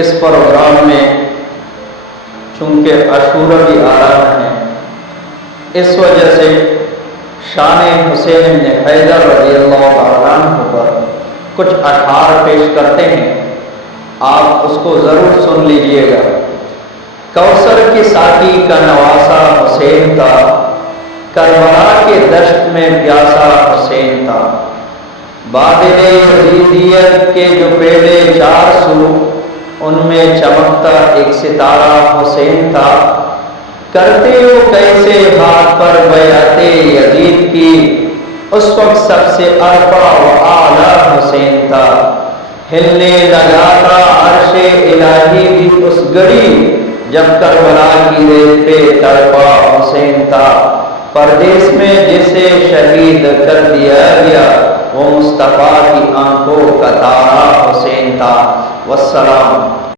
اس programme میں چونکہ عاشورہ بھی آ رہا ہے، اس وجہ سے شان حسین بن حیدر رضی اللہ تعالیٰ عنہ پر کچھ اشعار پیش کرتے ہیں، آپ اس کو ضرور سن لیجئے گا۔ کوثر کی ساقی کا نواسا حسین تھا، کربلا کے دشت میں پیاسا حسین تھا، بادل یزیدیت کے جو پہلے 4 سو ان میں چمکتا ایک ستارہ حسین تھا، کرتے ہو کیسے ہاتھ پر بیعت یزید کی، اس وقت سب سے ارفع و اعلیٰ حسین تھا، ہلنے لگا تھا عرش الہی بھی اس گھڑی جب کربلا کی ریت پہ تڑپا حسین تھا، پردیس میں جسے شہید کر دیا گیا وہ مصطفیٰ کی آنکھوں کا تارا حسین تھا۔ والسلام۔